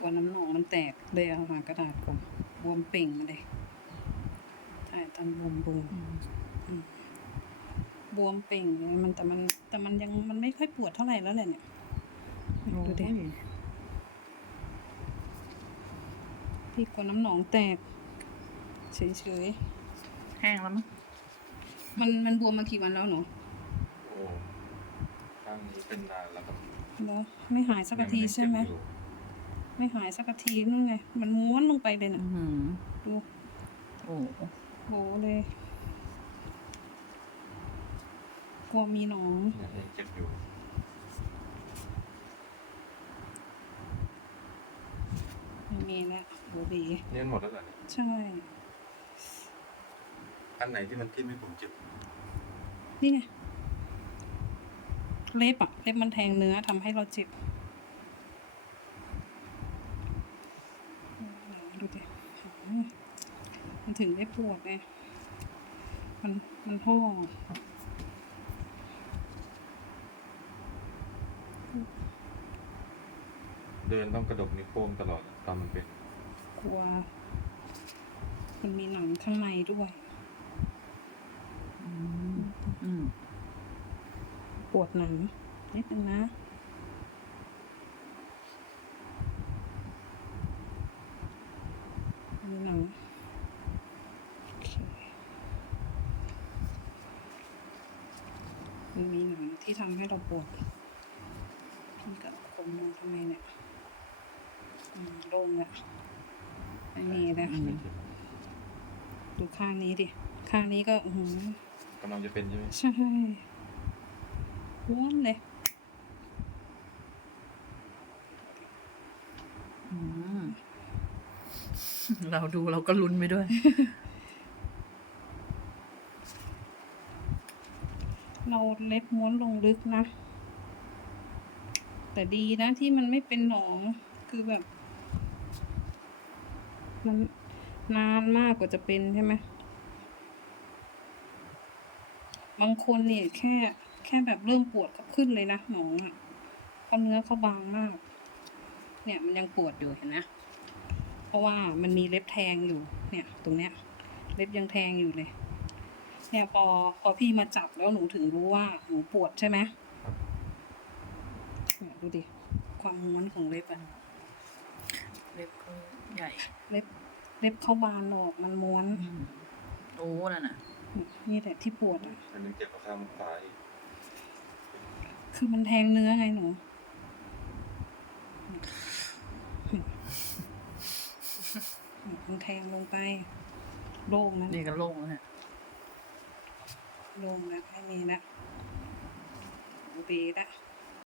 กลัวน้ำหนองมันแตกเลยเอาหากระดาษก่อนบวมเป่งมาเลยถ่ายตอนบวมบวมบวมเป่งเลยมันแต่มันแต่มันยังมันไม่ค่อยปวดเท่าไหร่แล้วแหละเนี่ยดูดิพี่กลัวน้ำหนองแตกเฉยแห้งแล้วมั้งๆมันมันบวมมากี่วันแล้วหนูโอ้ข้างนี้เป็นนานแล้วครับแล้วไม่หายสักทีใช่ไหมยังเจ็บอยู่ ไม่หายสักทีนั่นไง มันม้วนลงไปเลยอื้นะอหือดูโอ้โหเลยกลัวมีหนองเนี่ยยังเจ็บอยู่ไม่มีแล้วโหดีเนี่ยหมดแล้วเหรอเนี่ยใช่ อันไหนที่มันทิ่มให้ผมเจ็บ นี่ไง เล็บอะเล็บมันแทงเนื้อทำให้เราเจ็บดูดิอื มมันถึงได้ปวดไงมันมันห่อเดินต้องกระดกนิ้วโป้งตลอดตอนมันเป็น กลัว มันมีหนังข้างในด้วย อืมอืมปวดหนังนิดนึงนะ มีหนังโอเค มันมีหนังที่ทำให้เราปวดพี่กับคนมองทำไมเนี่ยอืมโล่งอะไม่มีแล้วไม่เจ็บดูข้างนี้ดิ ข้างนี้ก็อือหือกำลังจะเป็นใช่ไหมใช่ม้วนเลยอืมเราดูเราก็ลุ้นไปด้วย เราเล็บม้วนลงลึกนะ แต่ดีนะที่มันไม่เป็นหนองคือแบบ มันนานมากกว่าจะเป็นใช่ไหมบางคนเนี่ยแค่แค่แบบเริ่มปวดก็ขึ้นเลยนะหนองอะเพราะเนื้อเขาบางมาก เนี่ยมันยังปวดอยู่เห็นนะเพราะว่ามันมีเล็บแทงอยู่ เนี่ย ตรงเนี้ย เล็บยังแทงอยู่เลย เนี่ยพอพอพี่มาจับแล้วหนูถึงรู้ว่าหนูปวดใช่ไหมเนี่ยดูดิ ความม้วนของเล็บอะเล็บก็ใหญ่ เล็บ เล็บเข้าบานออกมันม้วนอืมโอ้ นั่นน่ะ นี่แหละที่ปวดอะมันยังเจ็บกว่าข้างซ้ายอีกคือมันแทงเนื้อไงหนู มันแทงลงไป โล่งนะนี่ก็โล่งแล้วเนี่ยโลงแล้วไม่มีแล้วดีแล้ว